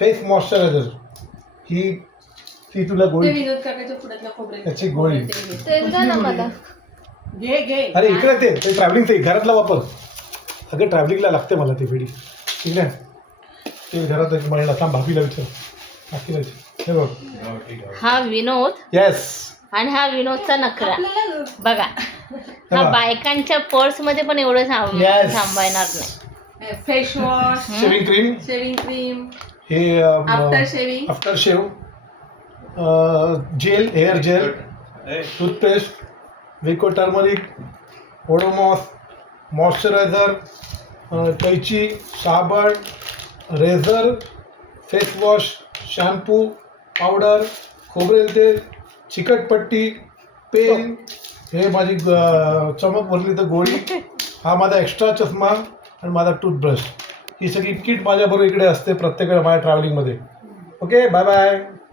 Face moisturiser ही ती तुला ते गोळी विनोद काकाच्या पुढ्यातल्या खोबऱ्यात त्याची गोळी. तेल द्या ना मला. घे अरे इकडे ते ट्रॅव्हलिंगचं घरातला वापर. अगं ट्रॅव्हलिंगला लागते मला ती फेडी. ठीक आहे ते घरात एक महिला थांब भाभीला विचार. भाभीला विचार. हे बघ. हा विनोद येस. आणि हा विनोदचा नखरा आपल्याला बघा. हा बघा. बायकांच्या पर्स मध्ये पण एवढं Yes. थांबणार नाही. Face wash, shaving cream shaving cream, हे after shaving, after shave gel hair gel toothpaste Vicco turmeric Odomos moisturiser कैची साबण razor face wash shampoo powder खोबरेल तेल चिकटपट्टी पेन हे माझी चमक भरली तर गोळी हा माझा एक्स्ट्रा चष्मा आणि माझा टूथब्रश ही सगळी किट माझ्याबरोबर इकडे असते प्रत्येक माझ्या ट्रॅव्हलिंगमध्ये. Okay bye bye.